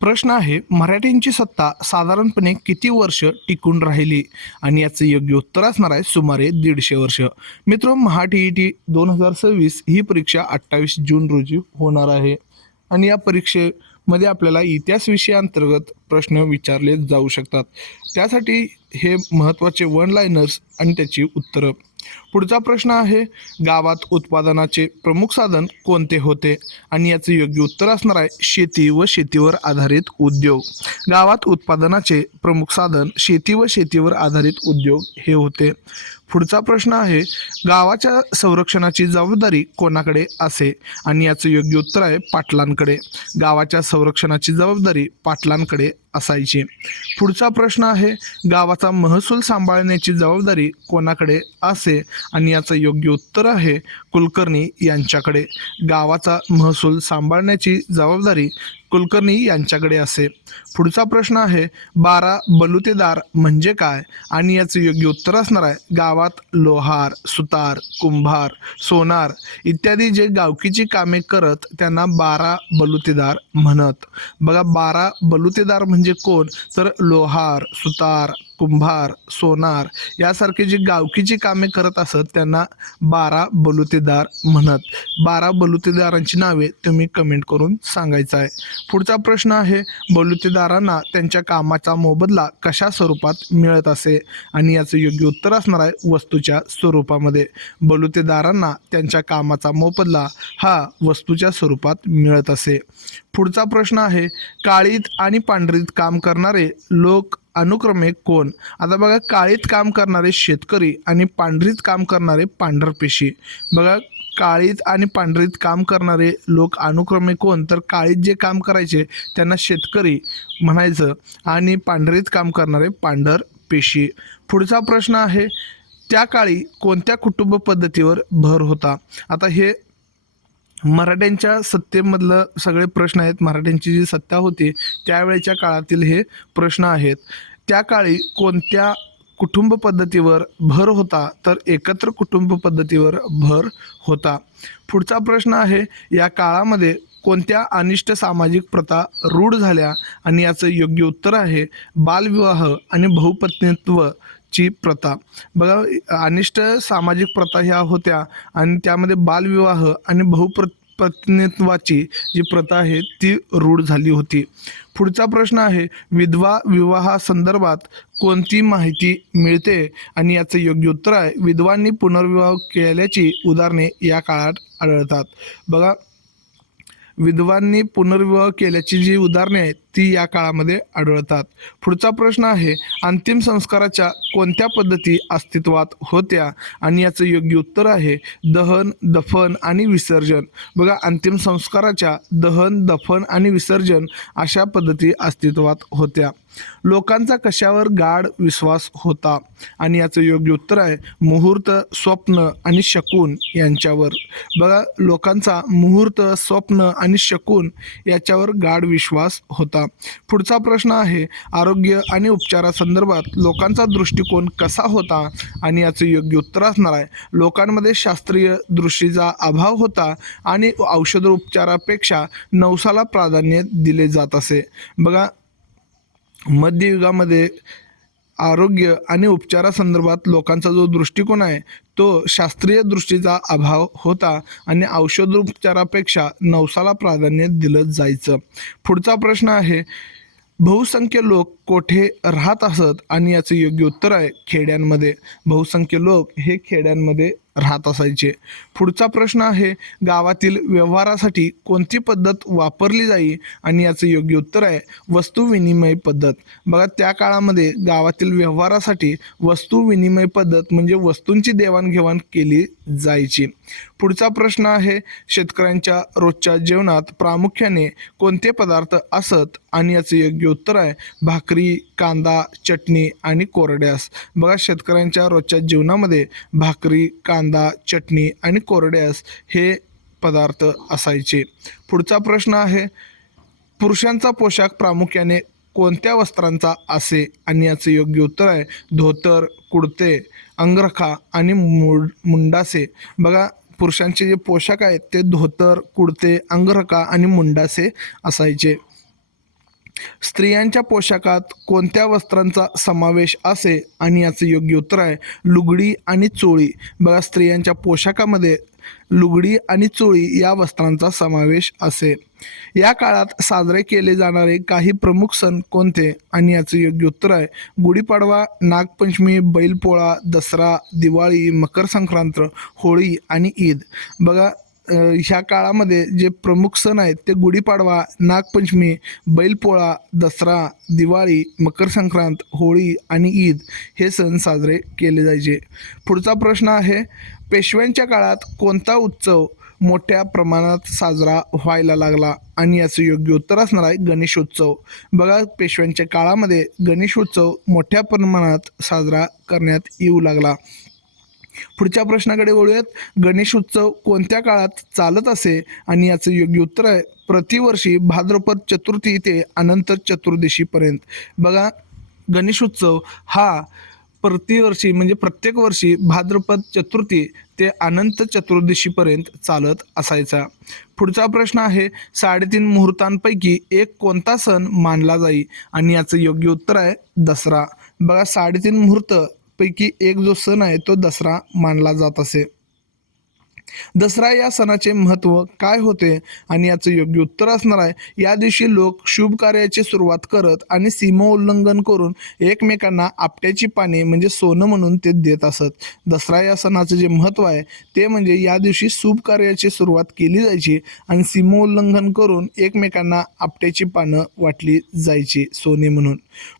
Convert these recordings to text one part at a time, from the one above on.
प्रश्न आहे, मराठ्यांची सत्ता साधारणपणे किती वर्ष टिकून राहिली? आणि याचं योग्य उत्तर असणार आहे सुमारे 150 वर्ष. मित्र, महा-टी-ई-टी 2026 ही परीक्षा 28 जून रोजी होणार आहे आणि या परीक्षेमध्ये आपल्याला इतिहास विषयाअंतर्गत प्रश्न विचारले जाऊ शकतात. त्यासाठी हे महत्त्वाचे वन लाइनर्स आणि त्याची उत्तरं. पुढचा प्रश्न आहे, गावात उत्पादनाचे प्रमुख साधन कोणते होते? आणि याचं योग्य उत्तर असणार आहे शेती व शेतीवर आधारित उद्योग. गावात उत्पादनाचे प्रमुख साधन शेती व शेतीवर आधारित उद्योग हे होते. पुढचा प्रश्न आहे, गावाच्या संरक्षणाची जबाबदारी कोणाकडे असे? आणि याचं योग्य उत्तर आहे पाटलांकडे. गावाच्या संरक्षणाची जबाबदारी पाटलांकडे असायची. पुढचा प्रश्न आहे, गावाचा महसूल सांभाळण्याची जबाबदारी कोणाकडे असे? आणि याचं योग्य उत्तर आहे कुलकर्णी यांच्याकडे. गावाचा महसूल सांभाळण्याची जबाबदारी कुलकर्णी यांच्याकडे असे. पुढचा प्रश्न आहे, 12 बलुतेदार म्हणजे काय? आणि याचं योग्य उत्तर असणार आहे गावात लोहार, सुतार, कुंभार, सोनार इत्यादी जे गावकीची कामे करत त्यांना 12 बलुतेदार म्हणत. बघा, 12 बलुतेदार म्हणजे कोण? तर लोहार, सुतार, कुंभार, सोनार यासारखे जे गावकीची कामे करत असत त्यांना 12 बलुतेदार म्हणत. 12 बलुतेदारांची नावे तुम्ही कमेंट करून सांगायचं आहे. पुढचा प्रश्न आहे, बलुतेदारांना त्यांच्या कामाचा मोबदला कशा स्वरूपात मिळत असे? आणि याचं योग्य उत्तर असणार आहे वस्तूच्या स्वरूपामध्ये. बलुतेदारांना त्यांच्या कामाचा मोबदला हा वस्तूच्या स्वरूपात मिळत असे. पुढचा प्रश्न आहे, काळीत आणि पांढरीत काम करणारे लोक अनुक्रमे कोण? आता बघा, काळीत काम करणारे शेतकरी आणि पांढरीत काम करणारे पांढरपेशी. बघा, काळीत आणि पांढरीत काम करणारे लोक अनुक्रमे कोण? तर काळीत जे काम करायचे त्यांना शेतकरी म्हणायचं आणि पांढरीत काम करणारे पांढरपेशी. पुढचा प्रश्न आहे, त्या काळी कोणत्या कुटुंब पद्धतीवर भर होता? आता हे मराठ्यांच्या सत्तेमधलं सगळे प्रश्न आहेत. मराठ्यांची जी सत्ता होती त्यावेळेच्या काळातील हे प्रश्न आहेत. त्या काळी कोणत्या कुटुंब पद्धतीवर भर होता? तर एकत्र कुटुंब पद्धतीवर भर होता. पुढचा प्रश्न आहे, या काळामध्ये कोणत्या अनिष्ट सामाजिक प्रथा रूढ झाल्या? आणि याचं योग्य उत्तर आहे बालविवाह आणि बहुपत्नीत्व ची प्रथा. बघा, अनिष्ट सामाजिक प्रथा ह्या होत्या आणि त्यामध्ये बालविवाह आणि बहुपत्नीत्वाची जी प्रथा आहे ती रूढ झाली होती. पुढचा प्रश्न आहे, विधवा विवाहासंदर्भात कोणती माहिती मिळते? आणि याचं योग्य उत्तर आहे विधवांनी पुनर्विवाह केल्याची उदाहरणे या काळात आढळतात. बघा, विधवांनी पुनर्विवाह केल्याची जी उदाहरणे आहेत ती या काळामध्ये आढळतात. पुढचा प्रश्न आहे, अंतिम संस्काराच्या कोणत्या पद्धती अस्तित्वात होत्या? आणि याचं योग्य उत्तर आहे दहन, दफन आणि विसर्जन. बघा, अंतिम संस्काराच्या दहन, दफन आणि विसर्जन अशा पद्धती अस्तित्वात होत्या. लोकांचा कशावर गाढ विश्वास होता? आणि याचं योग्य उत्तर आहे मुहूर्त, स्वप्न आणि शकुन यांच्यावर. बघा, लोकांचा मुहूर्त, स्वप्न आणि शकुन याच्यावर गाढ विश्वास होता. पुढचा प्रश्न आहे, आरोग्य आणि उपचारासंदर्भात लोकांचा दृष्टिकोन कसा होता? आणि याचं योग्य उत्तर असणार आहे लोकांमध्ये शास्त्रीय दृष्टीचा अभाव होता आणि औषधोपचारापेक्षा नवसाला प्राधान्य दिले जात असे. बघा, मध्ययुगामध्ये आरोग्य आणि उपचारासंदर्भात लोकांचा जो दृष्टिकोन आहे तो शास्त्रीय दृष्टीचा अभाव होता आणि औषधोपचारापेक्षा नवसाला प्राधान्य दिलं जायचं. पुढचा प्रश्न आहे, बहुसंख्य लोक कोठे राहत असत? आणि याचं योग्य उत्तर आहे खेड्यांमध्ये. बहुसंख्य लोक हे खेड्यांमध्ये राहत असायचे. पुढचा प्रश्न आहे, गावातील व्यवहारासाठी कोणती पद्धत वापरली जाई? आणि याचं योग्य उत्तर आहे वस्तू विनिमय पद्धत. बघा, त्या काळामध्ये गावातील व्यवहारासाठी वस्तू विनिमय पद्धत म्हणजे वस्तूंची देवाणघेवाण केली जायची. पुढचा प्रश्न आहे, शेतकऱ्यांच्या रोजच्या जेवणात प्रामुख्याने कोणते पदार्थ असत? आणि याचं योग्य उत्तर आहे भाकरी, कांदा, चटणी आणि कोरड्यास. बघा, शेतकऱ्यांच्या रोजच्या जेवणामध्ये भाकरी, कांदा, चटणी आणि कोरड्यास हे पदार्थ असायचे. पुढचा प्रश्न आहे, पुरुषांचा पोशाख प्रामुख्याने कोणत्या वस्त्रांचा असे? आणि याचं योग्य उत्तर आहे धोतर, कुडते, अंगरखा आणि मुंडासे. बघा, पुरुषांचे जे पोशाख आहेत ते धोतर, कुडते, अंगरखा आणि मुंडासे असायचे. स्त्रियांच्या पोशाखात कोणत्या वस्त्रांचा समावेश असे आणि याचं योग्य उत्तर आहे लुगडी आणि चोळी. बघा स्त्रियांच्या पोशाखामध्ये लुगडी आणि चोळी या वस्त्रांचा समावेश असे. या काळात साजरे केले जाणारे काही प्रमुख सण कोणते आणि याचं योग्य उत्तर आहे गुढीपाडवा, नागपंचमी, बैलपोळा, दसरा, दिवाळी, मकर संक्रांत, होळी आणि ईद. बघा ह्या काळामध्ये जे प्रमुख सण आहेत ते गुढीपाडवा, नागपंचमी, बैलपोळा, दसरा, दिवाळी, मकर संक्रांत, होळी आणि ईद हे सण साजरे केले जायचे. पुढचा प्रश्न आहे पेशव्यांच्या काळात कोणता उत्सव मोठ्या प्रमाणात साजरा व्हायला लागला आणि याचं योग्य उत्तर असणार आहे गणेशोत्सव. बघा पेशव्यांच्या काळामध्ये गणेशोत्सव मोठ्या प्रमाणात साजरा करण्यात येऊ लागला. पुढच्या प्रश्नाकडे वळूयात. गणेश उत्सव कोणत्या काळात चालत असे आणि याचं योग्य उत्तर आहे प्रतिवर्षी भाद्रपद चतुर्थी ते अनंत चतुर्दशीपर्यंत. बघा गणेश उत्सव हा प्रतिवर्षी म्हणजे प्रत्येक वर्षी भाद्रपद चतुर्थी ते अनंत चतुर्दशीपर्यंत चालत असायचा. पुढचा प्रश्न आहे 3.5 मुहूर्तांपैकी एक कोणता सण मानला जाई आणि याचं योग्य उत्तर आहे दसरा. बघा 3.5 मुहूर्त पैकी एक जो सण आहे तो दसरा मानला जात असे. दसरा या सणाचे महत्त्व काय होते आणि याचं योग्य उत्तर असणार आहे या दिवशी लोक शुभ कार्याची सुरुवात करत आणि सीमा उल्लंघन करून एकमेकांना आपट्याची पाने म्हणजे सोनं म्हणून ते देत असत. दसरा या सणाचं जे महत्त्व आहे ते म्हणजे या दिवशी शुभ कार्याची सुरुवात केली जायची आणि सीमा उल्लंघन करून एकमेकांना आपट्याची पानं वाटली जायची सोने म्हणून.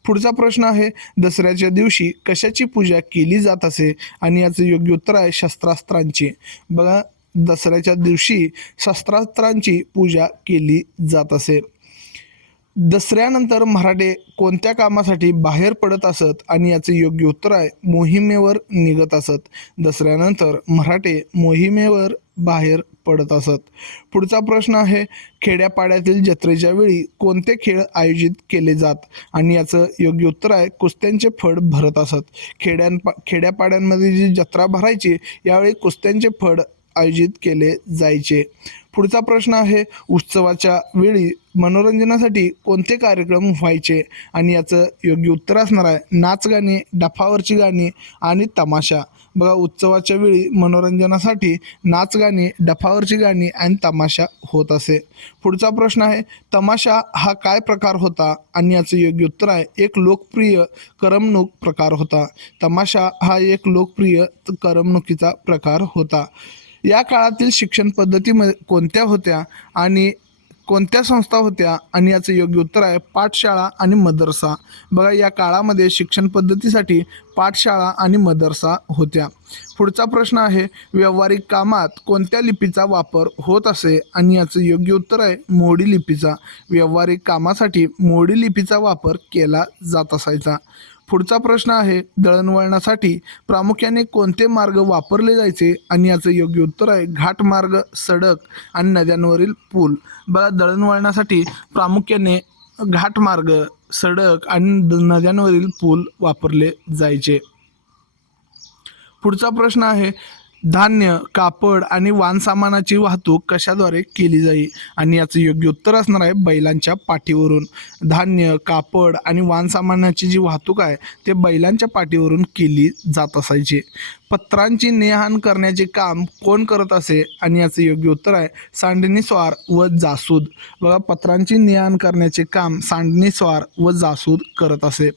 पुढचा प्रश्न आहे दसऱ्याच्या दिवशी कशाची पूजा केली जात असे आणि याचं योग्य उत्तर आहे शस्त्रास्त्रांची. बघा दसऱ्याच्या दिवशी शस्त्रास्त्रांची पूजा केली जात असे. दसऱ्यानंतर मराठे कोणत्या कामासाठी बाहेर पडत असत आणि याचे योग्य उत्तर आहे मोहिमेवर निघत असत. दसऱ्यानंतर मराठे मोहिमेवर बाहेर पडत असत. पुढचा प्रश्न आहे खेड्यापाड्यातील जत्रेच्या वेळी कोणते खेळ आयोजित केले जात आणि याचं योग्य उत्तर आहे कुस्त्यांचे फड भरत असत. खेड्यापाड्यांमध्ये जी जत्रा भरायची यावेळी कुस्त्यांचे फड आयोजित केले जायचे. पुढचा प्रश्न आहे उत्सवाच्या वेळी मनोरंजनासाठी कोणते कार्यक्रम व्हायचे आणि याचं योग्य उत्तर असणार आहे नाच गाणी, डफावरची गाणी आणि तमाशा. बघा उत्सवाच्या वेळी मनोरंजनासाठी नाच गाणी, डफावरची गाणी आणि तमाशा होत असे. पुढचा प्रश्न आहे तमाशा हा काय प्रकार होता आणि याचं योग्य उत्तर आहे एक लोकप्रिय करमणूक प्रकार होता. तमाशा हा एक लोकप्रिय करमणुकीचा प्रकार होता. या काळातील शिक्षण पद्धतीमध्ये कोणत्या होत्या आणि कोणत्या संस्था होत्या आणि याचं योग्य उत्तर आहे पाठशाळा आणि मदरसा. बघा या काळामध्ये शिक्षण पद्धतीसाठी पाठशाळा आणि मदरसा होत्या. पुढचा प्रश्न आहे व्यावहारिक कामात कोणत्या लिपीचा वापर होत असे आणि याचं योग्य उत्तर आहे मोडी लिपीचा. व्यावहारिक कामासाठी मोडी लिपीचा वापर केला जात असायचा. पुढचा प्रश्न आहे दळणवळणासाठी प्रामुख्याने कोणते मार्ग वापरले जायचे आणि याचं योग्य उत्तर आहे घाटमार्ग, सडक आणि नद्यांवरील पूल. बघा दळणवळणासाठी प्रामुख्याने घाटमार्ग, सडक आणि नद्यांवरील पूल वापरले जायचे. पुढचा प्रश्न आहे धान्य, कापड आणि वाहनसामानाची वाहतूक कशाद्वारे केली जाई आणि याचं योग्य उत्तर असणार आहे बैलांच्या पाठीवरून. धान्य, कापड आणि वाहनसामानाची जी वाहतूक आहे ते बैलांच्या पाठीवरून केली जात असायची. पत्रांची नेहाण करण्याचे काम कोण करत असे आणि याचं योग्य उत्तर आहे सांडणीस्वार व जासूद. बघा पत्रांची नेहाण करण्याचे काम सांडणीस्वार व जासूद करत असे.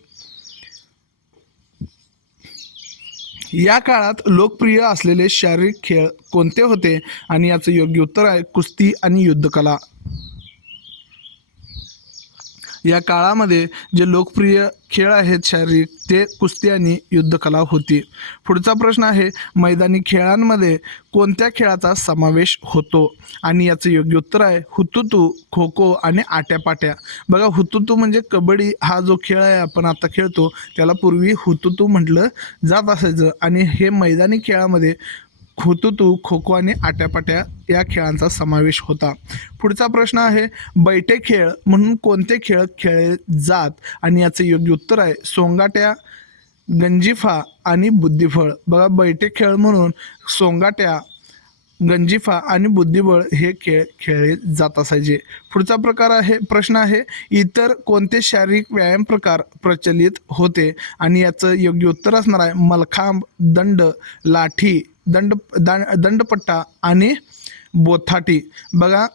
या काळात लोकप्रिय असलेले शारीरिक खेळ कोणते होते आणि याचं योग्य उत्तर आहे कुस्ती आणि युद्धकला. या काळामध्ये जे लोकप्रिय खेळ आहेत शारीरिक ते कुस्ती आणि युद्धकला होती. पुढचा प्रश्न आहे मैदानी खेळांमध्ये कोणत्या खेळाचा समावेश होतो आणि याचं योग्य उत्तर आहे हुतुतू, खो खो आणि आट्यापाट्या. बघा हुतुतू म्हणजे कबड्डी हा जो खेळ आहे आपण आता खेळतो त्याला पूर्वी हुतुतू म्हटलं जात असायचं आणि हे मैदानी खेळामध्ये हुतुतू, खो खो आणि आट्यापाट्या या खेळांचा समावेश होता. पुढचा प्रश्न आहे बैठे खेळ म्हणून कोणते खेळ खेळले जात आणि याचं योग्य उत्तर आहे सोंगाट्या, गंजिफा आणि बुद्धिफळ. बघा बैठे खेळ म्हणून सोंगाट्या, गंजिफा आणि बुद्धिबळ हे खेळ खेळले जात असायचे. पुढचा प्रश्न आहे इतर कोणते शारीरिक व्यायाम प्रकार प्रचलित होते आणि याचं योग्य उत्तर असणार आहे मलखांब, दंड, लाठी, दंडपट्टा आणि बोथाटी. बघा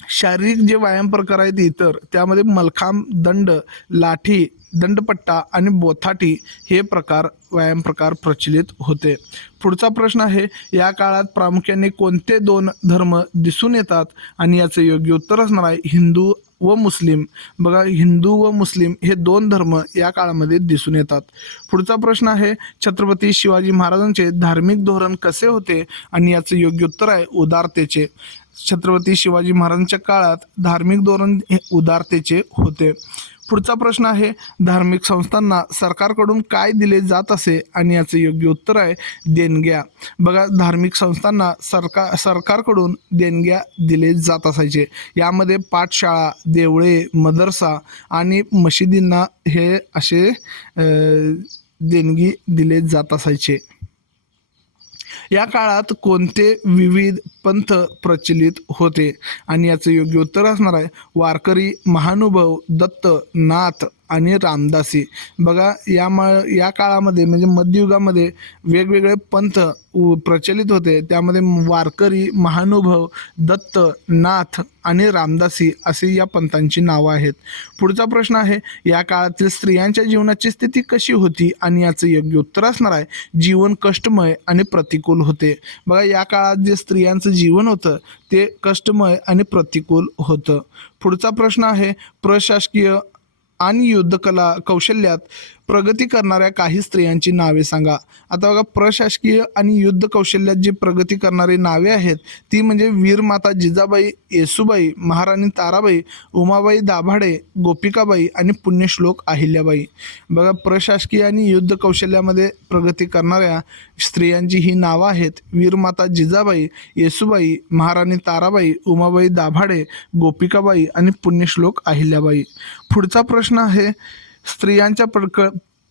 शारीरिक जे व्यायाम प्रकार आहेत इतर त्यामध्ये मलखांब, दंड, लाठी, दंडपट्टा आणि बोथाटी हे व्यायाम प्रकार प्रचलित होते. पुढचा प्रश्न आहे या काळात प्रामुख्याने कोणते दोन धर्म दिसून येतात आणि याचं योग्य उत्तर असणार आहे हिंदू व मुस्लिम. बघा हिंदू व मुस्लिम हे दोन धर्म या काळामध्ये दिसून येतात. पुढचा प्रश्न आहे छत्रपती शिवाजी महाराजांचे धार्मिक धोरण कसे होते आणि याचं योग्य उत्तर आहे उदारतेचे. छत्रपती शिवाजी महाराजांच्या काळात धार्मिक धोरण हे उदारतेचे होते. पुढचा प्रश्न आहे धार्मिक संस्थांना सरकारकडून काय दिले जात असे आणि याचे योग्य उत्तर आहे देणग्या. बघा धार्मिक संस्थांना सरकारकडून देणग्या दिले जात असायचे. यामध्ये पाठशाळा, देवळे, मदरसा आणि मशिदींना हे असे देणगी दिले जात असायचे. या काळात कोणते विविध पंथ प्रचलित होते आणि याचं योग्य उत्तर असणार आहे वारकरी, महानुभाव, दत्त, नाथ आणि रामदासी. बघा या काळामध्ये म्हणजे मध्ययुगामध्ये वेगवेगळे पंथ प्रचलित होते. त्यामध्ये वारकरी, महानुभाव, दत्त, नाथ आणि रामदासी असे या पंथांची नावं आहेत. पुढचा प्रश्न आहे या काळातील स्त्रियांच्या जीवनाची स्थिती कशी होती आणि याचं योग्य उत्तर असणार आहे जीवन कष्टमय आणि प्रतिकूल होते. बघा या काळात जे स्त्रियांचं जीवन होतं ते कष्टमय आणि प्रतिकूल होतं. पुढचा प्रश्न आहे प्रशासकीय आणि युद्धकला कौशल्यात प्रगती करणाऱ्या काही स्त्रियांची नावे सांगा. आता बघा प्रशासकीय आणि युद्ध कौशल्यात जी प्रगती करणारी नावे आहेत ती म्हणजे वीरमाता जिजाबाई, येसूबाई, महाराणी ताराबाई, उमाबाई दाभाडे, गोपिकाबाई आणि पुण्यश्लोक अहिल्याबाई. बघा प्रशासकीय आणि युद्ध कौशल्यामध्ये प्रगती करणाऱ्या स्त्रियांची ही नावं आहेत वीरमाता जिजाबाई, येसूबाई, महाराणी ताराबाई, उमाबाई दाभाडे, गोपिकाबाई आणि पुण्यश्लोक अहिल्याबाई. पुढचा प्रश्न आहे स्त्रियांच्या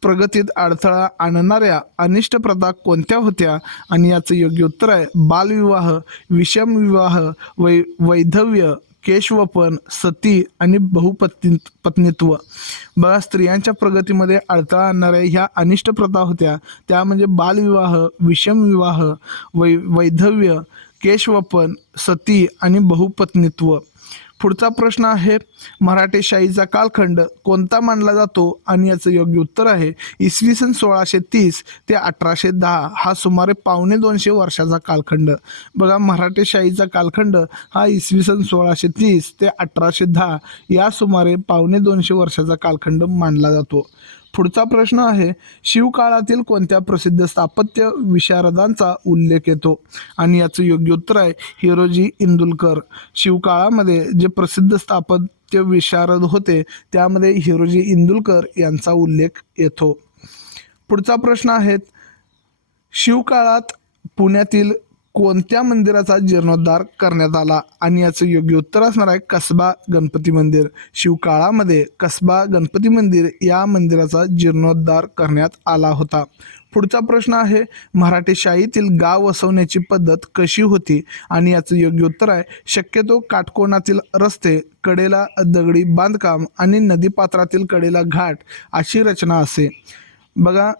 प्रगतीत अडथळा आणणाऱ्या अनिष्ट प्रथा कोणत्या होत्या आणि याचं योग्य उत्तर आहे बालविवाह, विषमविवाह, वैधव्य, केशवपन, सती आणि बहुपत्नीत्व. बघा स्त्रियांच्या प्रगतीमध्ये अडथळा आणणाऱ्या ह्या अनिष्ट प्रथा होत्या त्या म्हणजे बालविवाह, विषमविवाह, वैधव्य, केशवपन, सती आणि बहुपत्नीत्व. पुढचा प्रश्न आहे मराठेशाहीचा कालखंड कोणता मानला जातो आणि याचं योग्य उत्तर आहे इसवी सन 1630 ते 1810 हा सुमारे 250 वर्षाचा कालखंड. बघा मराठेशाहीचा कालखंड हा इसवी सन 1630 ते 1810 या सुमारे 250 वर्षाचा कालखंड मानला जातो. पुढचा प्रश्न आहे शिवकाळातील कोणत्या प्रसिद्ध स्थापत्य विशारदांचा उल्लेख येतो आणि याचं योग्य उत्तर आहे हिरोजी इंदुलकर. शिवकाळामध्ये जे प्रसिद्ध स्थापत्य विशारद होते त्यामध्ये हिरोजी इंदुलकर यांचा उल्लेख येतो. पुढचा प्रश्न आहे शिवकाळात पुण्यातील कोणत्या मंदिराचा जीर्णोद्धार करण्यात आला आणि याचं योग्य उत्तर असणार आहे कसबा गणपती मंदिर. शिवकाळामध्ये कसबा गणपती मंदिर या मंदिराचा जीर्णोद्धार करण्यात आला होता. पुढचा प्रश्न आहे मराठेशाहीतील गाव वसवण्याची पद्धत कशी होती आणि याचं योग्य उत्तर आहे शक्यतो काटकोनातील रस्ते, कडेला दगडी बांधकाम आणि नदीपात्रातील कडेला घाट अशी रचना असे. बघा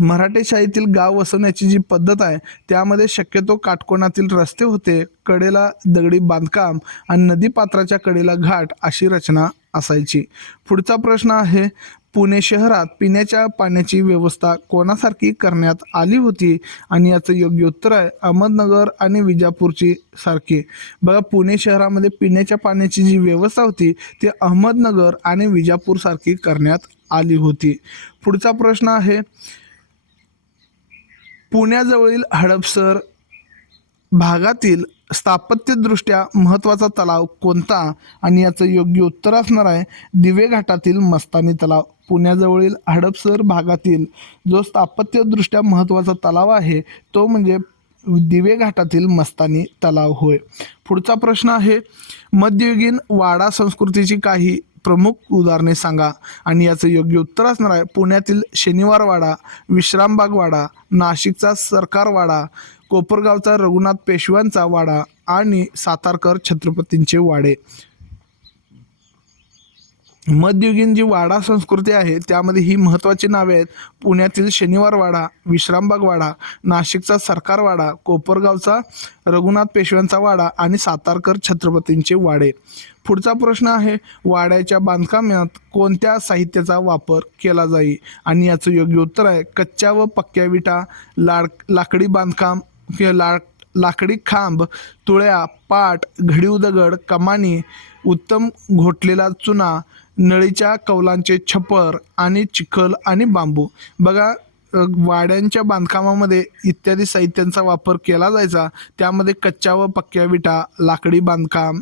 मराठेशाहीतील गाव वसवण्याची जी पद्धत आहे त्यामध्ये शक्यतो काटकोनातील रस्ते होते, कडेला दगडी बांधकाम आणि नदीपात्राच्या कडेला घाट अशी रचना असायची. पुढचा प्रश्न आहे पुणे शहरात पिण्याच्या पाण्याची व्यवस्था कोणासारखी करण्यात आली होती आणि याचं योग्य उत्तर आहे अहमदनगर आणि विजापूरची सारखी. बघा पुणे शहरामध्ये पिण्याच्या पाण्याची जी व्यवस्था होती ती अहमदनगर आणि विजापूर सारखी करण्यात आली होती. पुढचा प्रश्न आहे पुण्याजवळील हडपसर भागातील स्थापत्यदृष्ट्या महत्त्वाचा तलाव कोणता आणि याचं योग्य उत्तर असणार आहे दिवे घाटातील मस्तानी तलाव. पुण्याजवळील हडपसर भागातील जो स्थापत्यदृष्ट्या महत्त्वाचा तलाव आहे तो म्हणजे दिवे घाटातील मस्तानी तलाव होय. पुढचा प्रश्न आहे मध्ययुगीन वाडा संस्कृतीची काही प्रमुख उदाहरणे सांगा आणि याचं योग्य उत्तर असणार आहे पुण्यातील शनिवार वाडा, विश्रामबाग वाडा, नाशिकचा सरकार वाडा, कोपरगावचा रघुनाथ पेशव्यांचा वाडा आणि सातारकर छत्रपतींचे वाडे. मध्ययुगीन जी वाडा संस्कृती आहे त्यामध्ये ही महत्त्वाची नावे आहेत. पुण्यातील शनिवार वाडा, विश्रामबाग वाडा, नाशिकचा सरकार वाडा, कोपरगावचा रघुनाथ पेशव्यांचा वाडा आणि सातारकर छत्रपतींचे वाडे. पुढचा प्रश्न आहे, वाड्याच्या बांधकामात कोणत्या साहित्याचा वापर केला जाई? आणि याचं योग्य उत्तर आहे कच्च्या व पक्क्या विटा, लाकडी बांधकाम, लाकडी खांब, तुळ्या, पाट, घडीव दगड, कमानी, उत्तम घोटलेला चुना, नळीच्या कौलांचे छप्पर आणि चिखल आणि बांबू. बघा, वाड्यांच्या बांधकामामध्ये इत्यादी साहित्यांचा वापर केला जायचा. त्यामध्ये कच्च्या व पक्क्या विटा, लाकडी बांधकाम,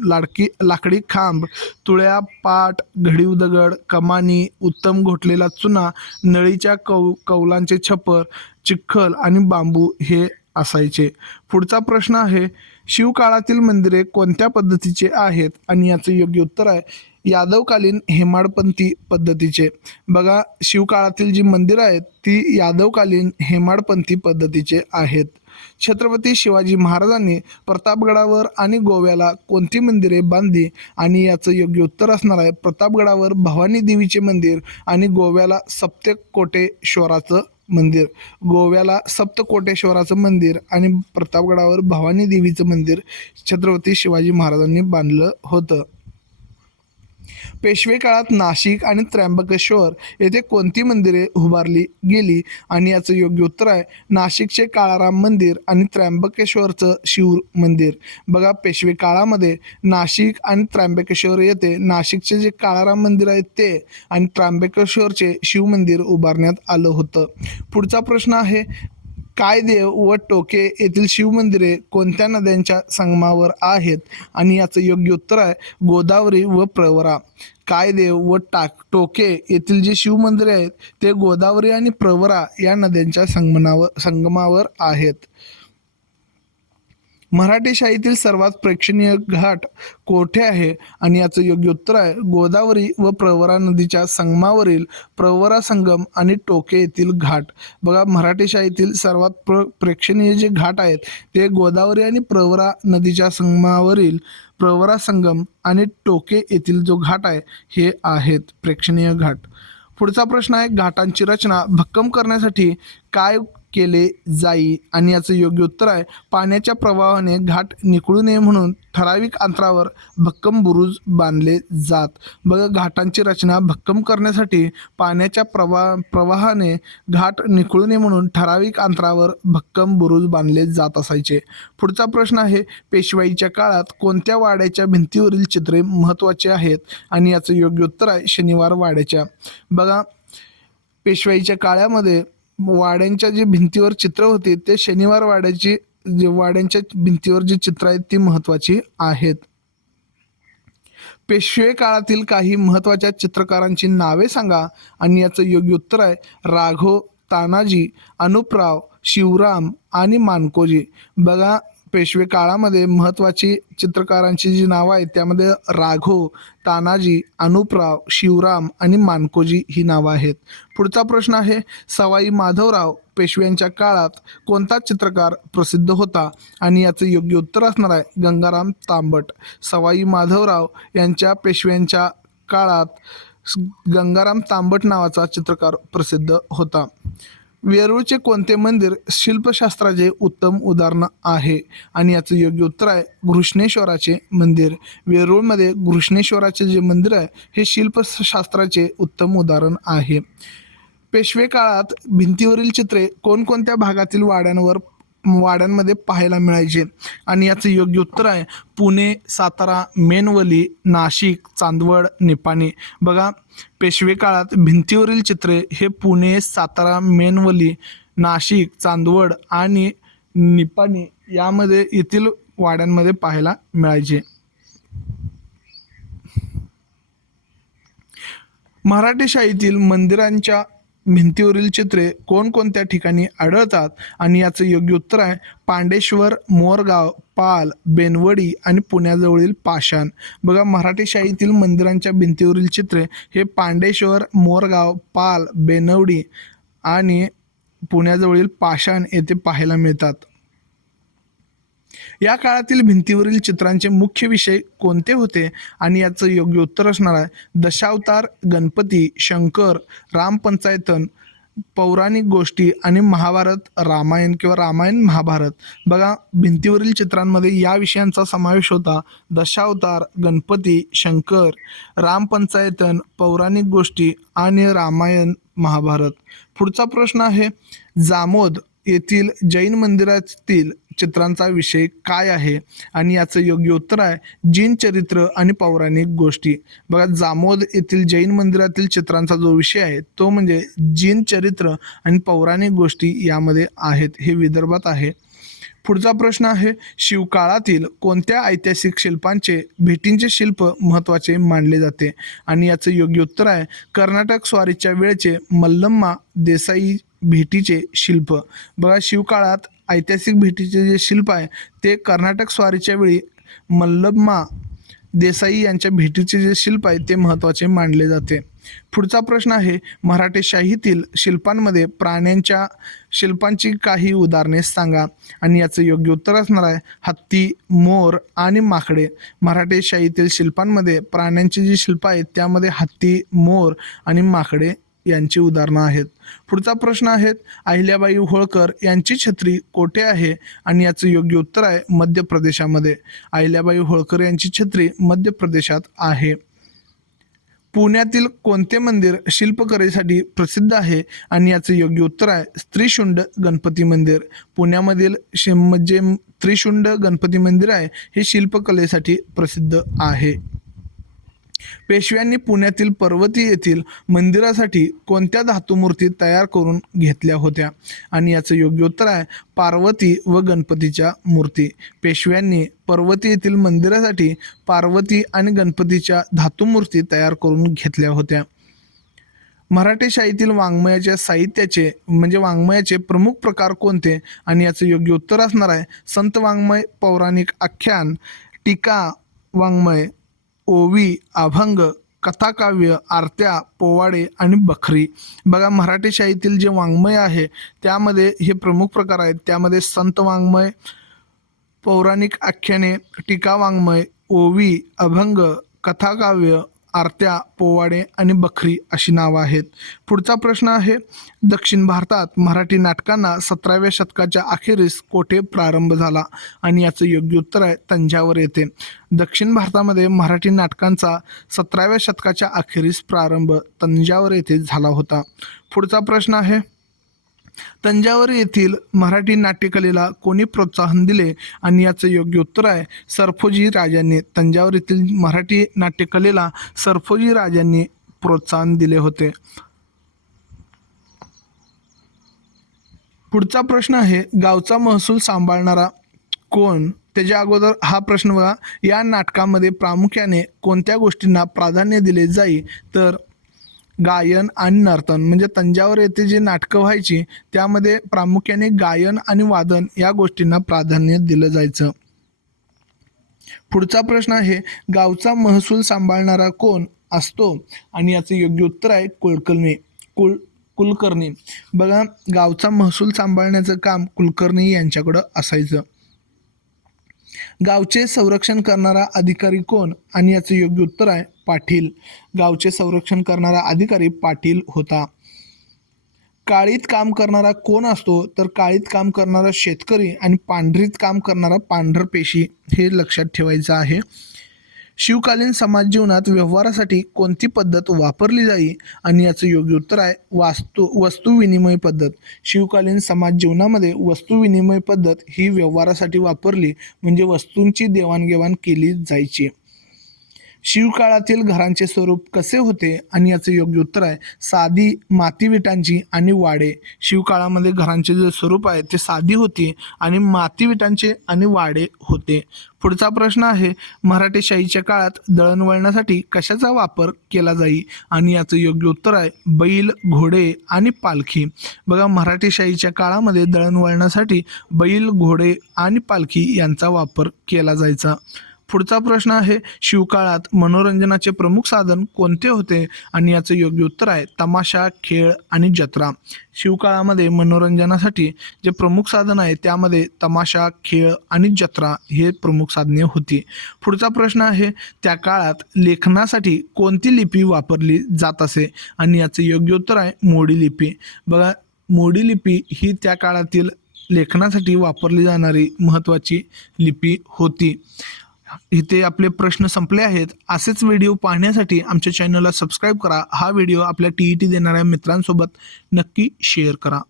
लाकडी खांब, तुळ्या, पाट, घडीव दगड, कमानी, उत्तम घोटलेला चुना, नळीच्या कौलांचे छप्पर, चिखल आणि बांबू हे असायचे. पुढचा प्रश्न आहे, शिवकाळातील मंदिरे कोणत्या पद्धतीचे आहेत? आणि याचं योग्य उत्तर आहे यादवकालीन हेमाडपंथी पद्धतीचे. बघा, शिवकाळातील जी मंदिरं आहेत ती यादवकालीन हेमाडपंथी पद्धतीचे आहेत. छत्रपती शिवाजी महाराजांनी प्रतापगडावर आणि गोव्याला कोणती मंदिरे बांधली? आणि याचं योग्य उत्तर असणार आहे प्रतापगडावर भवानी देवीचे मंदिर आणि गोव्याला सप्तकोटेश्वराचं मंदिर. गोव्याला सप्तकोटेश्वराचं मंदिर आणि प्रतापगडावर भवानी देवीचं मंदिर छत्रपती शिवाजी महाराजांनी बांधलं होतं. पेशवे काळात नाशिक आणि त्र्यंबकेश्वर येथे कोणती मंदिरे उभारली गेली? आणि याचं योग्य उत्तर आहे नाशिकचे काळाराम मंदिर आणि त्र्यंबकेश्वरचं शिव मंदिर. बघा, पेशवे काळामध्ये नाशिक आणि त्र्यंबकेश्वर येथे नाशिकचे जे काळाराम मंदिर आहे ते आणि त्र्यंबकेश्वरचे शिव मंदिर उभारण्यात आलं होतं. पुढचा प्रश्न आहे, कायदेव व टोके येथील शिवमंदिरे कोणत्या नद्यांच्या संगमावर आहेत? आणि याचं योग्य उत्तर आहे गोदावरी व प्रवरा. कायदेव व टोके येथील जे शिवमंदिरे आहेत ते गोदावरी आणि प्रवरा या नद्यांच्या संगमावर आहेत. मराठी शाहीतील सर्वात प्रेक्षणीय घाट कोठे आहे? आणि याचं योग्य उत्तर आहे गोदावरी व प्रवरा नदीच्या संगमावरील प्रवरा संगम आणि टोके येथील घाट. बघा, मराठी शाहीतील सर्वात प्रेक्षणीय जे घाट आहेत ते गोदावरी आणि प्रवरा नदीच्या संगमावरील प्रवरा संगम आणि टोके येथील जो घाट आहे हे आहेत प्रेक्षणीय घाट. पुढचा प्रश्न आहे, घाटांची रचना भक्कम करण्यासाठी काय केले जाई? आणि याचं योग्य उत्तर आहे पाण्याच्या प्रवाहाने घाट निखळू नये म्हणून ठराविक अंतरावर भक्कम बुरुज बांधले जात. बघा, घाटांची रचना भक्कम करण्यासाठी पाण्याच्या प्रवाहाने घाट निखळू नये म्हणून ठराविक अंतरावर भक्कम बुरुज बांधले जात असायचे. पुढचा प्रश्न आहे, पेशवाईच्या काळात कोणत्या वाड्याच्या भिंतीवरील चित्रे महत्त्वाचे आहेत? आणि याचं योग्य उत्तर आहे शनिवार वाड्याच्या. बघा, पेशवाईच्या काळामध्ये वाड्यांच्या जी भिंतीवर चित्र होती ते शनिवार वाड्याची वाड्यांच्या भिंतीवर जी चित्र आहेत ती महत्त्वाची आहेत. पेशवे काळातील काही महत्त्वाच्या चित्रकारांची नावे सांगा. आणि याचं योग्य उत्तर आहे राघव, तानाजी, अनुपराव, शिवराम आणि मानकोजी. बघा, पेशवे काळामध्ये महत्त्वाची चित्रकारांची जी नावं आहेत त्यामध्ये राघव, तानाजी, अनुपराव, शिवराम आणि मानकोजी ही नावं आहेत. पुढचा प्रश्न आहे, सवाई माधवराव पेशव्यांच्या काळात कोणता चित्रकार प्रसिद्ध होता? आणि याचं योग्य उत्तर असणार आहे गंगाराम तांबट. सवाई माधवराव यांच्या पेशव्यांच्या काळात गंगाराम तांबट नावाचा चित्रकार प्रसिद्ध होता. वेरूळचे कोणते मंदिर शिल्पशास्त्राचे उत्तम उदाहरण आहे? आणि याचं योग्य उत्तर आहे घृष्णेश्वराचे मंदिर. वेरूळमध्ये घृष्णेश्वराचे जे मंदिर आहे हे शिल्पशास्त्राचे उत्तम उदाहरण आहे. पेशवे काळात भिंतीवरील चित्रे कोणकोणत्या भागातील वाड्यांमध्ये पाहायला मिळायचे? आणि याचं योग्य उत्तर आहे पुणे, सातारा, मेणवली, नाशिक, चांदवड, निपाणी. बघा, पेशवे काळात भिंतीवरील चित्रे हे पुणे, सातारा, मेणवली, नाशिक, चांदवड आणि निपाणी यामध्ये येथील वाड्यांमध्ये पाहायला मिळायचे. मराठी शाहीतील मंदिरांच्या भिंतीवरील चित्रे कोणकोणत्या ठिकाणी आढळतात? आणि याचं योग्य उत्तर आहे पांडेश्वर, मोरगाव, पाल, बेनवडी आणि पुण्याजवळील पाषाण. बघा, मराठी शाहीतील मंदिरांच्या भिंतीवरील चित्रे हे पांडेश्वर, मोरगाव, पाल, बेनवडी आणि पुण्याजवळील पाषाण येथे पाहायला मिळतात. या काळातील भिंतीवरील चित्रांचे मुख्य विषय कोणते होते आणि याचं योग्य उत्तर असणार आहे दशावतार, गणपती, शंकर, रामपंचायतन, पौराणिक गोष्टी आणि महाभारत रामायण किंवा रामायण महाभारत. बघा भिंतीवरील चित्रांमध्ये या विषयांचा समावेश होता दशावतार, गणपती, शंकर, रामपंचायतन, पौराणिक गोष्टी आणि रामायण महाभारत. पुढचा प्रश्न आहे जामोद येथील जैन मंदिरातील चित्रांचा विषय काय आहे आणि याचं योग्य उत्तर आहे जीन चरित्र आणि पौराणिक गोष्टी. बघा जामोद येथील जैन मंदिरातील चित्रांचा जो विषय आहे तो म्हणजे जीन चरित्र आणि पौराणिक गोष्टी यामध्ये आहेत. हे विदर्भात आहे. पुढचा प्रश्न आहे शिवकाळातील कोणत्या ऐतिहासिक शिल्पांचे भेटींचे शिल्प महत्त्वाचे मानले जाते आणि याचं योग्य उत्तर आहे कर्नाटक स्वारीच्या वेळचे मल्लम्मा देसाई भेटीचे शिल्प. बघा शिवकाळात ऐतिहासिक भेटीचे जे शिल्प आहे ते कर्नाटक स्वारीच्या वेळी मल्लम्मा देसाई यांच्या भेटीचे जे शिल्प आहे ते महत्त्वाचे मानले जाते. पुढचा प्रश्न आहे मराठेशाहीतील शिल्पांमध्ये प्राण्यांच्या शिल्पांची काही उदाहरणे सांगा आणि याचं योग्य उत्तर असणार आहे हत्ती, मोर आणि माकडे. मराठेशाहीतील शिल्पांमध्ये प्राण्यांची जी शिल्प आहेत त्यामध्ये हत्ती, मोर आणि माकडे यांची उदाहरणं आहेत. पुढचा प्रश्न आहे अहिल्याबाई होळकर यांची छत्री कोठे आहे आणि याचं योग्य उत्तर आहे मध्य प्रदेशामध्ये. अहिल्याबाई होळकर यांची छत्री मध्य प्रदेशात आहे. पुण्यातील कोणते मंदिर शिल्पकलेसाठी प्रसिद्ध आहे आणि याचं योग्य उत्तर आहे त्रिशुंड गणपती मंदिर. पुण्यामधील जे त्रिशुंड गणपती मंदिर आहे हे शिल्पकलेसाठी प्रसिद्ध आहे. पेशव्यांनी पुण्यातील पर्वती येथील मंदिरासाठी कोणत्या धातुमूर्ती तयार करून घेतल्या होत्या आणि याचं योग्य उत्तर आहे पार्वती व गणपतीच्या मूर्ती. पेशव्यांनी पर्वती येथील मंदिरासाठी पार्वती आणि गणपतीच्या धातुमूर्ती तयार करून घेतल्या होत्या. मराठेशाहीतील वाङ्मयाच्या साहित्याचे म्हणजे वाङ्मयाचे प्रमुख प्रकार कोणते आणि याचं योग्य उत्तर असणार आहे संत वाङ्मय, पौराणिक आख्यान, टीका वाङ्मय, ओवी, अभंग, कथाकाव्य, आरत्या, पोवाडे आणि बखरी. बघा मराठेशाहीतील जे वाङ्मय आहे त्यामध्ये हे प्रमुख प्रकार आहेत. त्यामध्ये संत वाङ्मय, पौराणिक आख्याने, टीका वाङ्मय, ओवी, अभंग, कथाकाव्य, आरत्या, पोवाडे आणि बखरी अशी नावं आहेत. पुढचा प्रश्न आहे दक्षिण भारतात मराठी नाटकांना 17व्या शतकाच्या अखेरीस कोठे प्रारंभ झाला आणि याचं योग्य उत्तर आहे तंजावर येथे. दक्षिण भारतामध्ये मराठी नाटकांचा 17व्या शतकाच्या अखेरीस प्रारंभ तंजावर येथे झाला होता. पुढचा प्रश्न आहे तंजावर येथील मराठी नाट्यकलेला कोणी प्रोत्साहन दिले आणि याचं योग्य उत्तर आहे सरफोजी राजांनी. तंजावर येथील मराठी नाट्यकलेला सरफोजी राजांनी प्रोत्साहन दिले होते. पुढचा प्रश्न आहे गावचा महसूल सांभाळणारा कोण. त्याच्या अगोदर हा प्रश्न बघा या नाटकामध्ये प्रामुख्याने कोणत्या गोष्टींना प्राधान्य दिले जाई तर गायन आणि नर्तन. म्हणजे तंजावर येथे जे नाटकं व्हायची त्यामध्ये प्रामुख्याने गायन आणि वादन या गोष्टींना प्राधान्य दिलं जायचं. पुढचा प्रश्न आहे गावचा महसूल सांभाळणारा कोण असतो आणि याचं योग्य उत्तर आहे कुलकर्णी. बघा गावचा महसूल सांभाळण्याचं काम कुलकर्णी यांच्याकडं असायचं. गावचे संरक्षण करणारा अधिकारी कोण आणि याचं योग्य उत्तर आहे पाटील. गावचे संरक्षण करणारा अधिकारी पाटील होता. काळीत काम करणारा कोण असतो तर काळीत काम करणारा शेतकरी आणि पांढरीत काम करणारा पांढरपेशी हे लक्षात ठेवायचं आहे. शिवकालीन समाज जीवनात व्यवहारासाठी कोणती पद्धत वापरली जाई आणि याचं योग्य उत्तर आहे वस्तू विनिमय पद्धत. शिवकालीन समाज जीवनामध्ये वस्तू विनिमय पद्धत ही व्यवहारासाठी वापरली म्हणजे वस्तूंची देवाणघेवाण केली जायची. शिवकाळातील घरांचे स्वरूप कसे होते आणि याचं योग्य उत्तर आहे साधी माती विटांची आणि वाडे. शिवकाळामध्ये घरांचे जे स्वरूप आहे ते साधी होती आणि माती विटांचे आणि वाडे होते. पुढचा प्रश्न आहे मराठेशाहीच्या काळात दळणवळणासाठी कशाचा वापर केला जाई आणि याचं योग्य उत्तर आहे बैल, घोडे आणि पालखी. बघा मराठेशाहीच्या काळामध्ये दळणवळणासाठी बैल, घोडे आणि पालखी यांचा वापर केला जायचा. पुढचा प्रश्न आहे, शिवकाळात मनोरंजनाचे प्रमुख साधन कोणते होते? आणि याचं योग्य उत्तर आहे तमाशा, खेळ आणि जत्रा. शिवकाळामध्ये मनोरंजनासाठी जे प्रमुख साधन आहे त्यामध्ये तमाशा, खेळ आणि जत्रा हे प्रमुख साधने होती. पुढचा प्रश्न आहे, त्या काळात लेखनासाठी कोणती लिपी वापरली जात असे? आणि याचं योग्य उत्तर आहे मोडी लिपी. बघा, मोडी लिपी ही त्या काळातील लेखनासाठी वापरली जाणारी महत्त्वाची लिपी होती. इथे आपले प्रश्न संपले आहेत. असेच व्हिडिओ पाहण्यासाठी आमच्या चॅनलला सबस्क्राईब करा. हा व्हिडिओ आपल्या TET देणाऱ्या मित्रांसोबत नक्की शेअर करा.